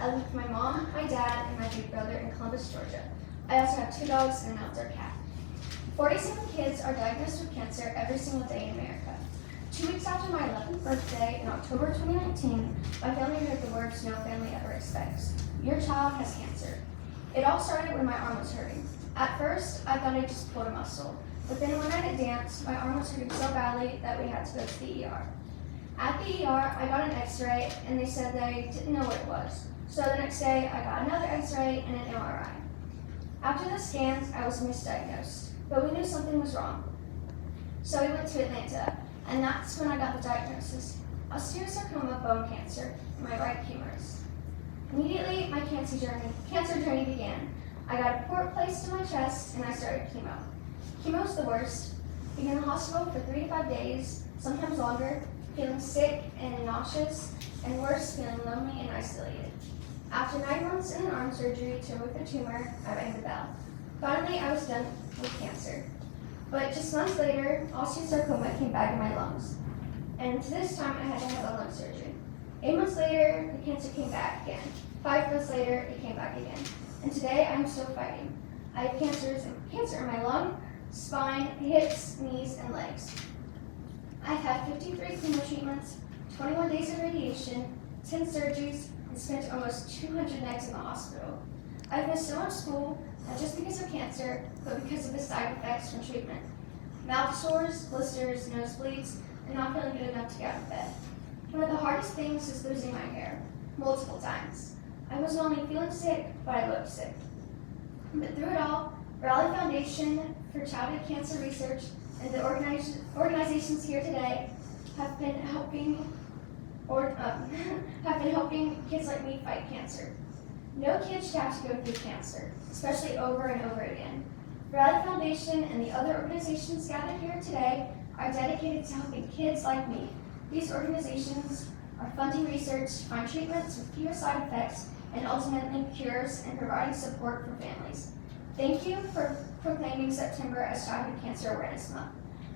I live with my mom, my dad, and my big brother in Columbus, Georgia. I also have 2 dogs and an outdoor cat. 47 kids are diagnosed with cancer every single day in America. 2 weeks after my 11th birthday in October 2019, my family heard the words no family ever expects. Your child has cancer. It all started when my arm was hurting. At first, I thought I just pulled a muscle, but then one night at dance, my arm was hurting so badly that we had to go to the ER. At the ER, I got an x-ray and they said they didn't know what it was. So the next day, I got another x-ray and an MRI. After the scans, I was misdiagnosed, but we knew something was wrong. So we went to Atlanta, and that's when I got the diagnosis: osteosarcoma bone cancer in my right humerus. Immediately, my cancer journey began. I got a port placed in my chest, and I started chemo. Chemo's the worst. Being in the hospital for 3 to 5 days, sometimes longer, feeling sick and nauseous, and worse, feeling lonely and isolated. After 9 months in an arm surgery to remove the tumor, I rang the bell. Finally, I was done with cancer. But just months later, osteosarcoma came back in my lungs. And this time, I had to have a lung surgery. 8 months later, the cancer came back again. 5 months later, it came back again. And today, I'm still fighting. I have cancer in my lung, spine, hips, knees, and legs. I've had 53 chemo treatments, 21 days of radiation, 10 surgeries, and spent almost 200 nights in the hospital. I've missed so much school, not just because of cancer, but because of the side effects from treatment. Mouth sores, blisters, nosebleeds, and not feeling good enough to get out of bed. One of the hardest things is losing my hair, multiple times. I wasn't only feeling sick, but I looked sick. But through it all, Raleigh Foundation for Childhood Cancer Research and the organizations here today have been helping kids like me fight cancer. No kid should have to go through cancer, especially over and over again. Raleigh Foundation and the other organizations gathered here today are dedicated to helping kids like me. These organizations are funding research to find treatments with fewer side effects and ultimately cures, and providing support for families. Thank you for proclaiming September as Childhood Cancer Awareness Month.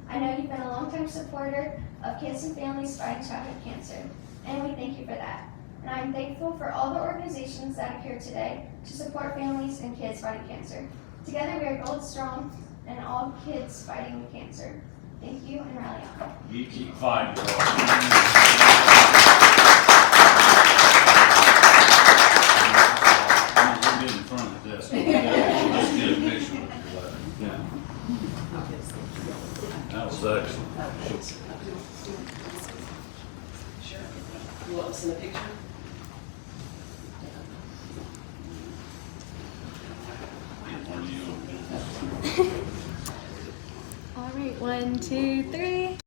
I know you've been a longtime supporter of kids and families fighting childhood cancer, and we thank you for that. And I'm thankful for all the organizations that are here today to support families and kids fighting cancer. Together we are Gold Strong and all kids fighting cancer. Thank you, and rally on. You keep fighting, girl. We'll get in front of the desk. Let's get a picture with your letter. Yeah. That was excellent. Sure. You want us in the picture? Are you? All right, 1, 2, 3.